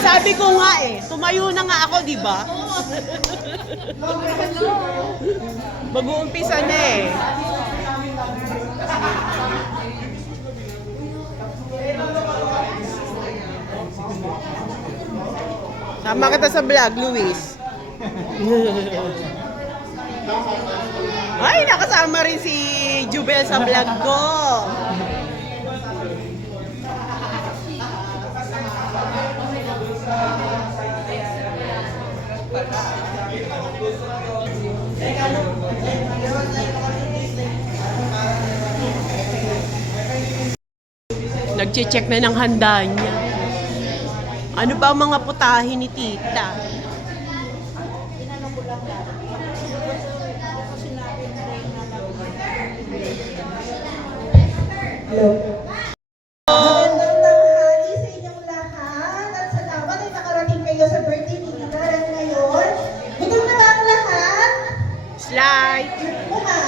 Sabi ko nga eh, tumayo na nga ako, di ba? Mag-uumpisa na eh. Sama kita sa vlog, Luis. Ay, nakasama rin si Jubel sa vlog ko. Nagche-check na ng handa niya. Ano ba ang mga putahe ni tita? Hello. Magandang tanghali sa inyong lahat at salamat ay nakarating kayo sa birthday ni Tita. At ngayon, gutom na ba ang lahat? Slide! Mukha.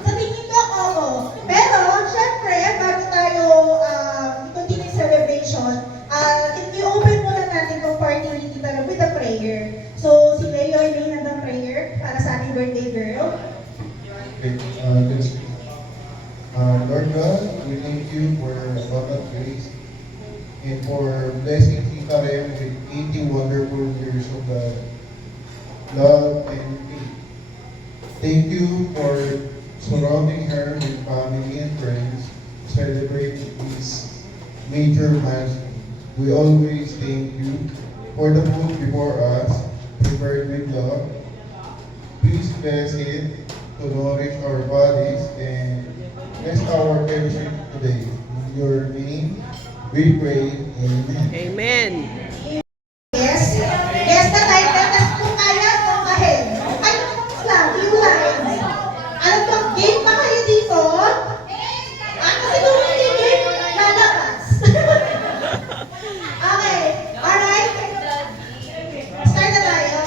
Sa tingin ko, oo. Pero, syempre, bago tayo continue celebration, i-open muna natin itong party ni Tita with a prayer. So, si Leo ay may handang prayer para sa ating birthday girl. Lord God, we thank you for abundant grace and for blessing Tita Rem with 80 wonderful years of love and faith. Thank you for surrounding her with family and friends to celebrate this major milestone. We always thank you for the food before us, prepared with love. Please bless it to nourish our bodies and bless our fellowship today. In your name, we pray. Amen. Amen. Yes. Yes, the title is kung kaya kung ahead. Ay, lang, few lines. Ano to? Game pa kayo dito? Kasi kung hindi game, lalabas. Okay. Alright. Start na tayo.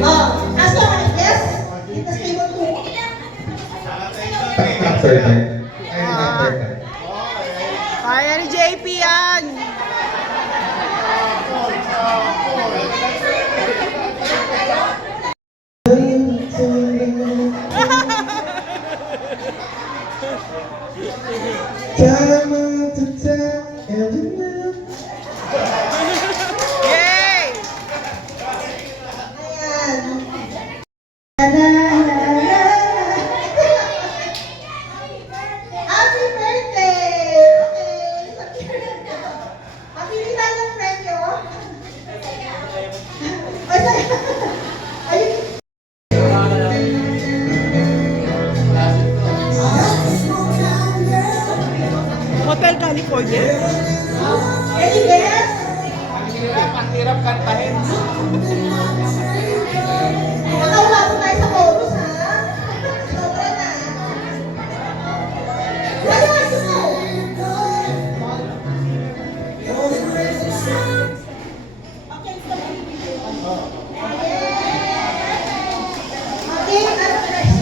Oh, as long as yes, it is able to. After that. After that. Kaya ni JP yan! Time to tell and Yay! Ayan. La, la, la, la. Happy birthday! Okay. Pabili tayo ng premyo. Ay, ayun. Hotel California? Any guess? Ang hirap kantahin. Nakawala po tayo sa chorus, ha? Sobra na. Ano nga gusto? Okay, stop. Okay, ano next?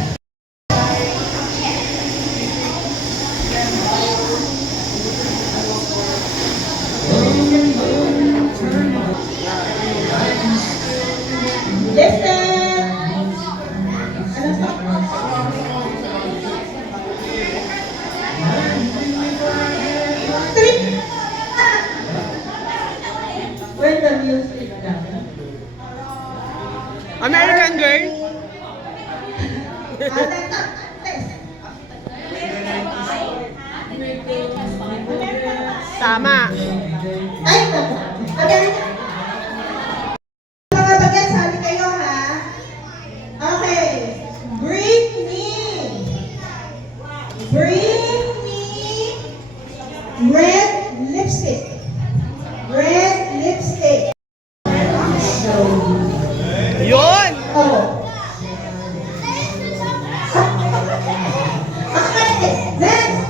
Listen! Ano sa? Three! Where the music down? American Girl? Tama. Ay, naku. Again. Mga bagets, sabi kayo ha. Okay. Bring me red lipstick. Red lipstick. Yun! Oh. Okay, next.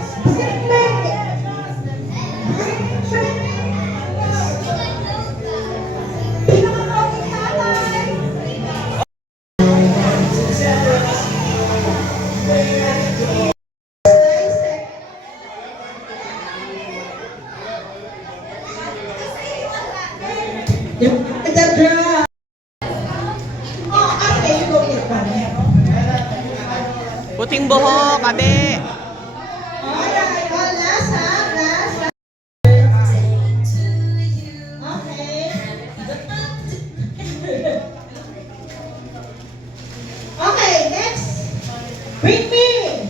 The drum. Oh, okay, you go get one. Puting buhok, kabe. Alright, oh, last ha, last. Okay. Okay, next. Bring me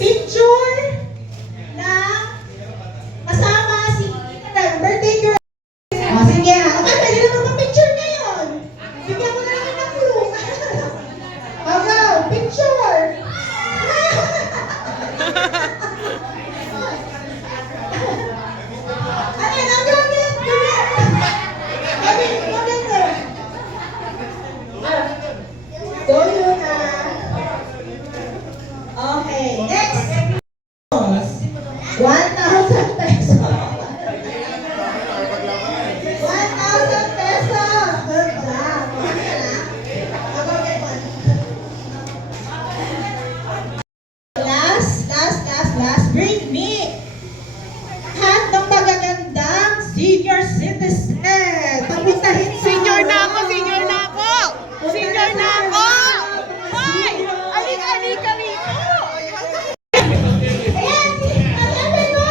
picture na kasama si birthday girl. Oh, sige ha. Okay, pwede na magpa-picture ngayon. Bigyan ko na lang ng clue. Oh, go. Picture. Ayan, ang gagawin. Gawin na. Go yun na. Okay, next. 1,000 pesos. 1,000 pesos. Good job. Okay na. I'll go get one. Last. Bring me. Lahat ng magagandang senior citizen. Papuntahin sa Senior na ako! Senior na ako! Senior na ako! Hoy! Alika rito! Ayan, matapin mo!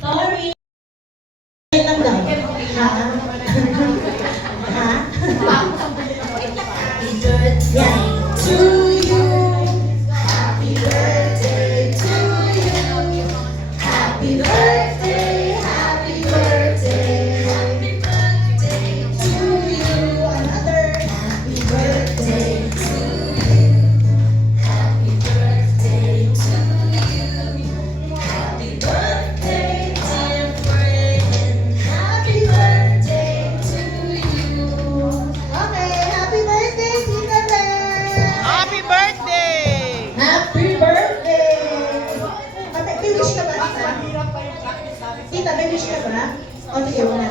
Sorry. Yan lang daw. Ha? Ha? Yan. To you. Happy birthday to you. Happy birthday, happy birthday. Happy birthday to you. Another happy birthday to you. Happy birthday to you. Happy birthday, dear friend. Happy birthday to you. Okay, happy birthday, Tita Beth. Happy birthday! Happy birthday! Ate, may wish ka ba, Tita? Tita, may wish ka ba? O, sige, wala.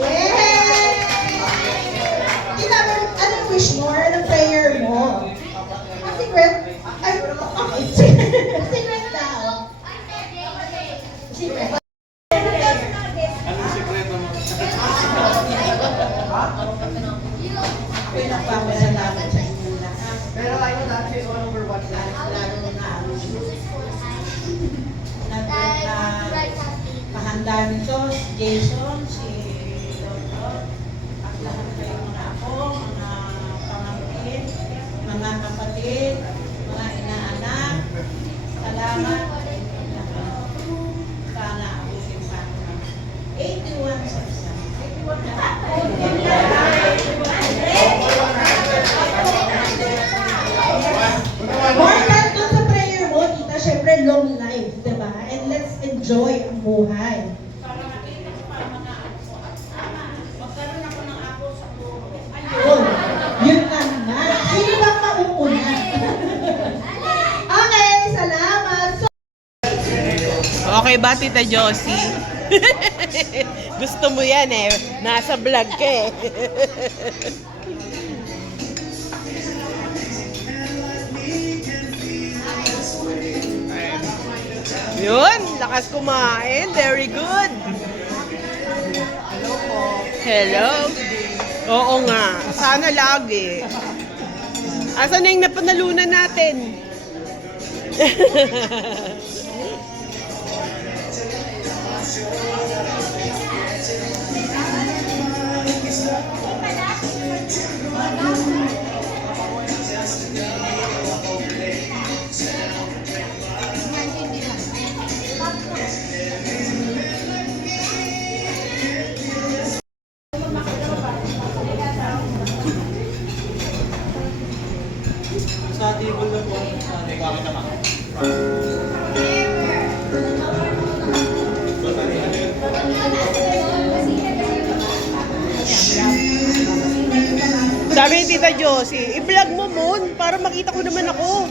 Yay! Tita, anong wish mo? Anong prayer mo? Secret? Ay, okay. Secret daw. Secret. Anong sikreto mo? Pinagpapasalamat sa inyo lahat. Pero I know that is one over one. Lalo na mahanda nito si Jason, si Lolo, at lahat kayo mga apo, mga pamangkin, mga kapatid, mga inaanak. Salamat. Sana abutin sa akin. 81 sa isa. 81 na. More than dun sa prayer mo, tita, syempre long life, di ba? And let's enjoy ang buhay. Yun, yun naman. Sino bang mauuna? Okay, salamat. So, Okay ba, Tita Josie? Gusto mo yan eh. Nasa vlog ka eh. Yun, lakas kumain. Very good. Hello. Oo nga. Sana lagi. Asan na yung napanalunan natin? Sa table na po. Bakit naman? Sabi ni Tita Josie, i-vlog mo, Moon, para makita ko naman ako.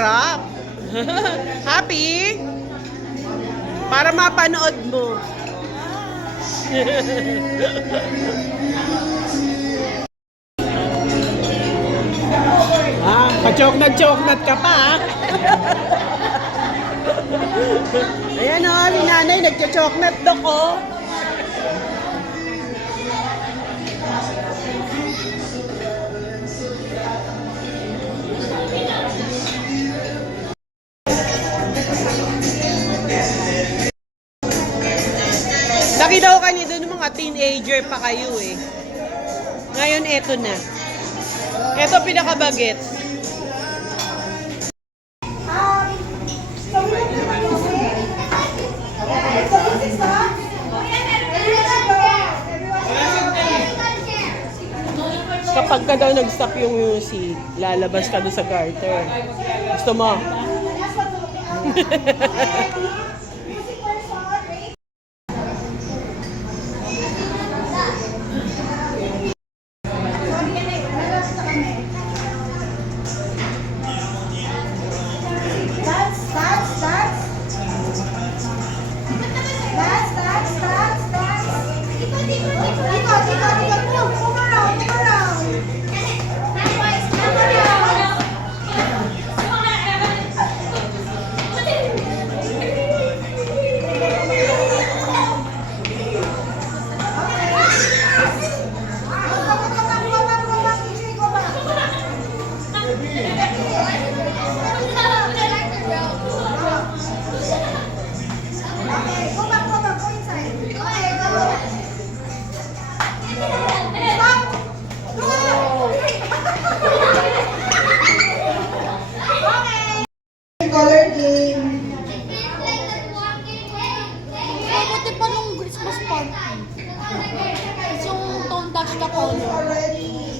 sarap. Happy? Para mapanood mo. Ka-choknat ka pa, ha? Ayan o, ni nanay nagcha-choknat dok, oh. Laki daw kanina ng mga teenager pa kayo eh. Ngayon eto na. Eto pinaka-bagets. So we don't do my music. So this is the Kapag ka daw nag-stop yung music, lalabas ka doon sa garter. Gusto mo? color game. Mabuti pa nung Christmas party. Yung tone dash na color. Already.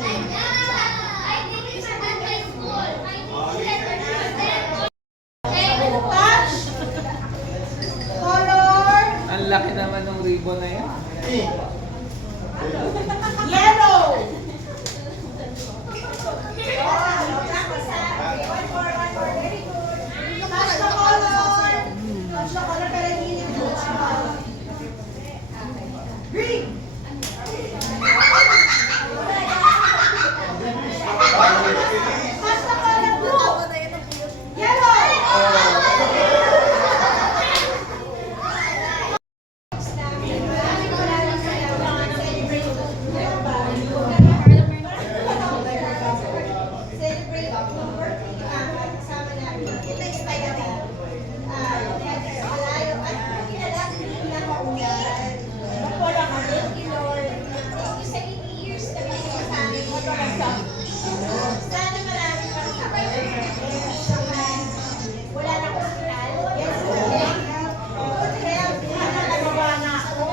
Touch. Color. Ang laki naman ng ribbon na yan. Yellow. Touch the color. Touch the color pero hindi touch. Green. Touch the color blue. Yellow. Celebrate yung birthday kasama namin. Ito is tayo malayo at kilala na mauyan. Wala kami, Lord. Isa 80 years kami sa amin. Sana marami pang wala na hospital. Yes, good health. Nagawa na ako.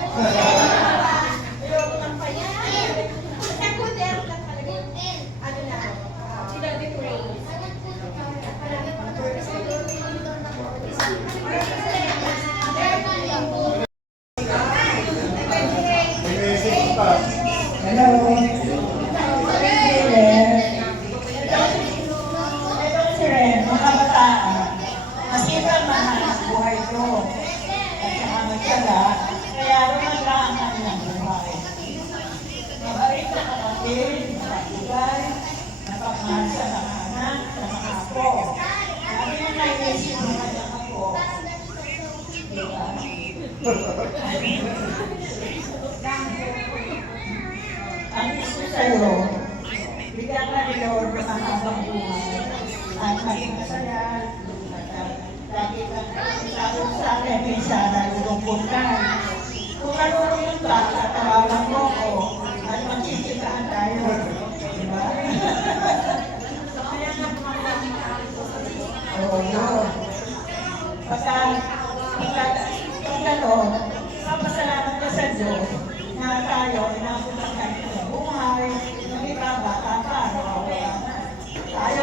Ayoko ng payan. Sa good health lang talaga. Ano na, sila di praise. Ang gusto sa'yo, bigyan ka ni Lord ng mahabang buhay at maging masaya at lagi kang sabi sa akin, minsan nalulungkot ka. Kung nalulungkot ka, tatawagan mo ko at magsisikahan tayo. Diba? Oo, yun. Pagka gano'n, papasalamat ka sa Diyos na tayo, inapunta ka sa buhay, naging bata pa, wala na. Tayo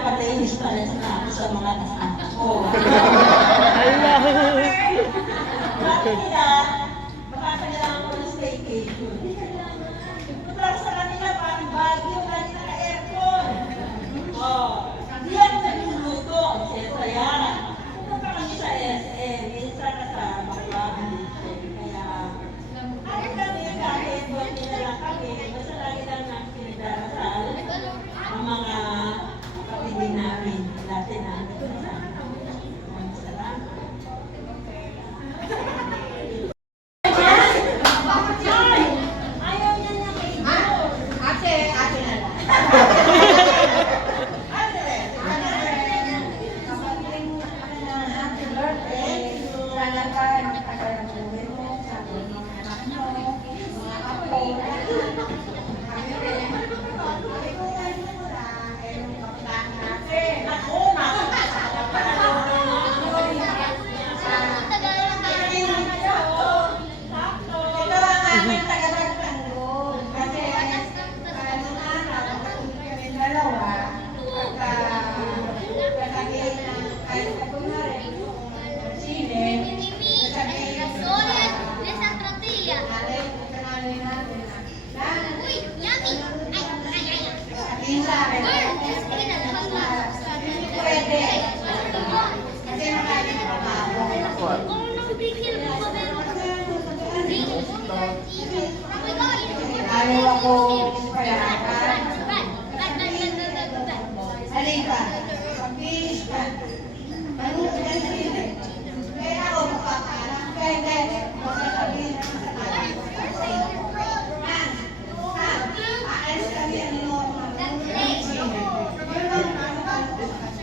pinapatihis pa rin ako sa mga anak ko. Sabi nila, baka kailangan ko ng staycation. Punta ko sa kanila, parang Baguio, lagi naka-aircon. Hindi ako nagluluto, kasi saya. Punta kami sa SM, isa kasama ko ang kaya kahit kami, kahit buti na lang kami, basta lagi lang namin pinagdarasal ang mga kapatid namin, dati namin. Salamat. Ayaw niya niya kay Ate na lang. Happy birthday. Sana ka magtagal ng buhay mo, sabi ng mga anak mo, mga apo. Ako, makakasama pa na ito ang aming taga-Pagtanggol. Kasi, nung araw, kami dalawa, sasabihin na, kahit ako na rin, sine, sasabihin nanay natin na, sabihin sa akin, pwede. Kasi maraming trabaho. Ayaw ako payakan. Halika, pag-iis ka. Manuot ka sa sili. Kaya ako mapapala. Kaya hindi, masasabihin naman sa tatay ko. Aalis kami ang normal. Yun ang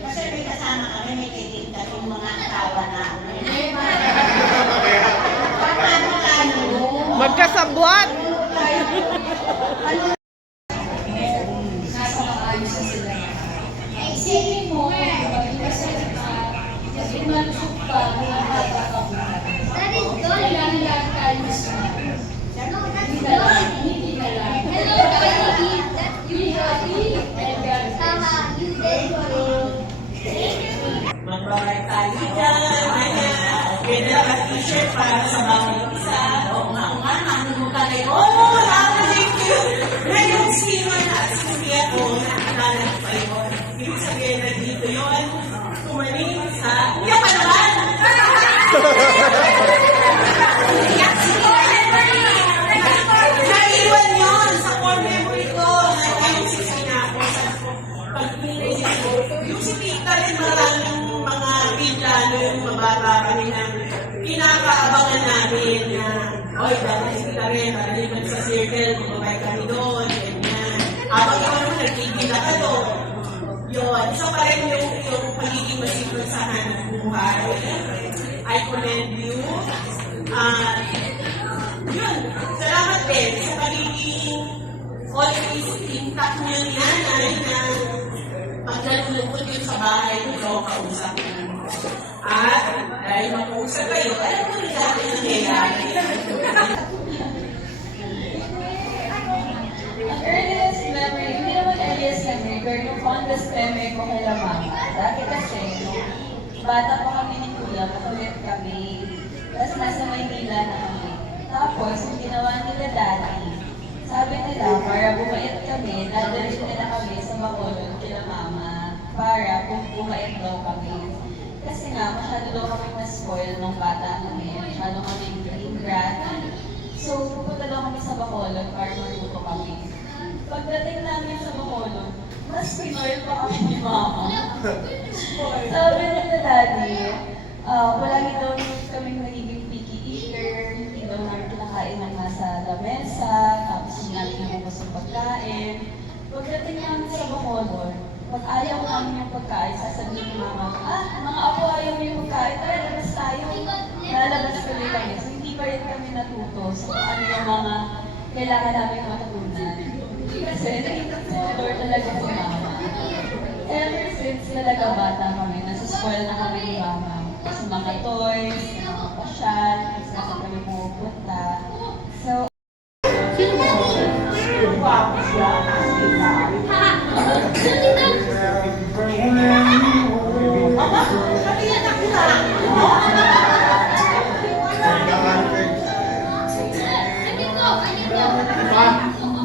kasi may kasama kami, may titignan yung mga asawa namin. Paano tayo? Magkasabwat! Nasa maayos na sila. Isipin mo, mag-iwasal ka, kasi malusog ka, nakakakabuhat. Kailangan lang tayo sa hindi na lang, hindi na lang. You happy? Mag-bye tayo dyan. Pwede lang ang t-shirt para sa bawat isa. Oo nga, ano mo ka kayo? Oo, thank you. Ngayon, sino na sinabi ako na akala ko pa yun. Ibig sabihin na dito yun. Tumaling sa... Iyak ka naman! Naiwan yun sa core memory ko. Naiwan si Sinako sa pag-inisip ko. Yung si Tita rin maraming mga pinlano yung mabata kami na kinakaabangan namin na oy, dapat si Tita rin, paralipan sa circle, bumabay kami doon, ganyan. Habang ikaw naman nagtigil na ka doon. Yun, isa pa rin yung pagiging masipag sa hanap buhay. I commend you. Yun, salamat din sa pagiging always intact niya ni nanay na pag nalulungkot yun sa bahay, ikaw kausap niya. At dahil makausap kayo, alam mo rin dati nangyayari. Ang earliest memory, hindi naman earliest memory, pero yung fondest memory ko kay mama. Dati kasi, bata pa kami ni Kuya, makulit kami. Tapos nasa Maynila na kami. Tapos, yung ginawa nila dati, sabi nila, para bumait kami, dadalhin nila kami sa Bacolod kila mama para bumait daw kami. Kasi nga, masyado daw kami na-spoil nung bata kami. Masyado kami green brat. So, pupunta daw kami sa Bacolod para maluto kami. Pagdating namin sa Bacolod, mas pinoil pa kami ni mama. Sabi nila daddy, palagi daw kaming nagiging picky eater, hindi daw namin kinakain ng nasa lamesa, tapos hindi namin namubos yung pagkain. Pagdating namin sa Bacolod, pag ayaw namin yung pagkain, sasabihin ni mama, mga apo ayaw yung pagkain, tara, labas tayo. Lalabas kami kami. So, hindi pa rin kami natuto sa kung ano yung mga kailangan namin matutunan. Kasi, nag-explore talaga si mama. Ever since talaga bata kami, nasa-spoil na kami ni mama. Sa mga toys, sa mga pasyal, sa kami pumupunta. So, Wow, siya, as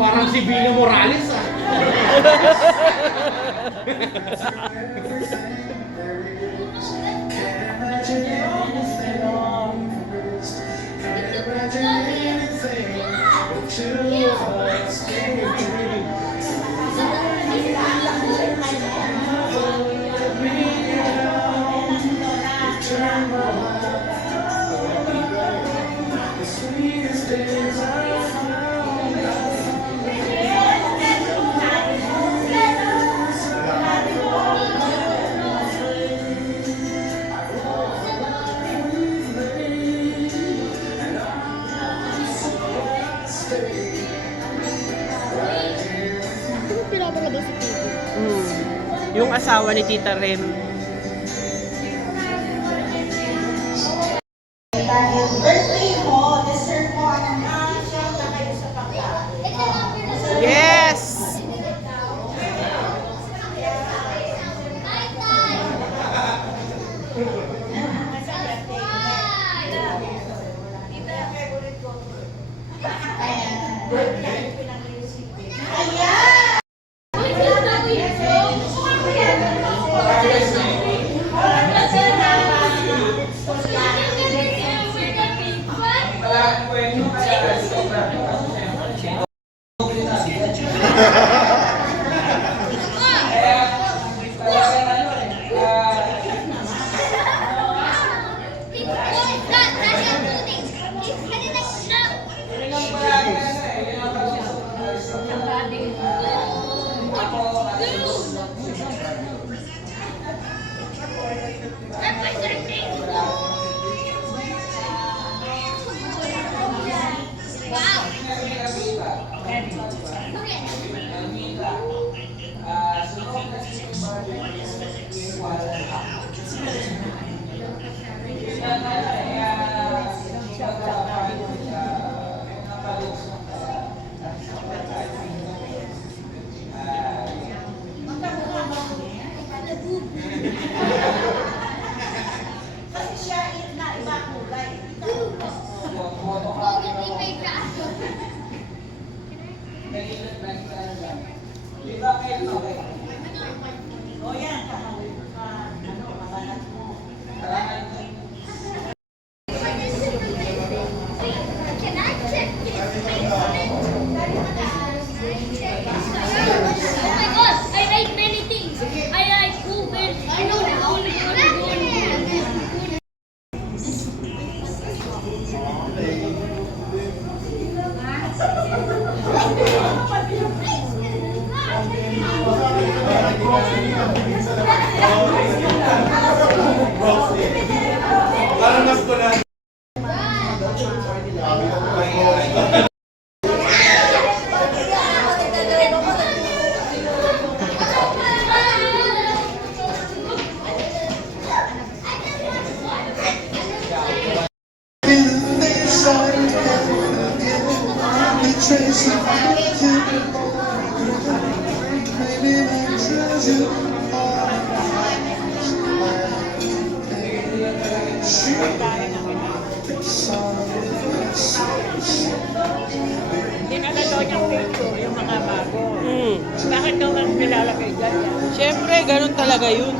Parang si Bino Morales ah. Mm. Yung asawa ni Tita Rem. Dahil birthday mo, deserve mo ang nasyal na kayo sa pagkain. Yes! Kasi siya na iba kulay. O yan, kahawin ka, kabanat mo. Oh my god, I like many things. I like Google. I know the Dinadalo niyang picture, yung mga bago. Mm. Bakit daw mas nilalagay dyan yan? Siyempre, ganun talaga yun.